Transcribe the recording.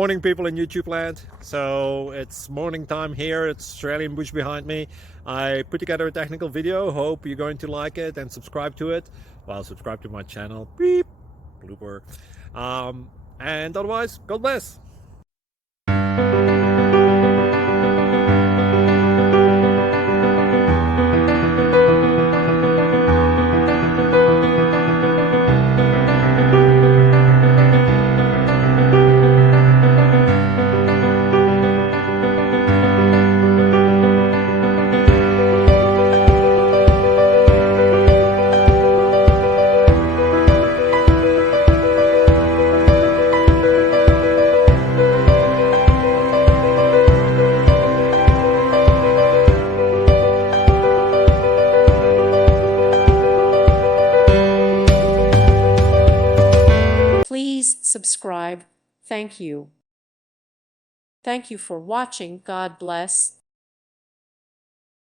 Morning, people in YouTube land. So it's morning time here. It's Australian bush behind me. I put together a technical video. Hope you're going to like it and subscribe to it. Well, subscribe to my channel. Beep, blooper. And otherwise, God bless. Please subscribe. Thank you. Thank you for watching. God bless.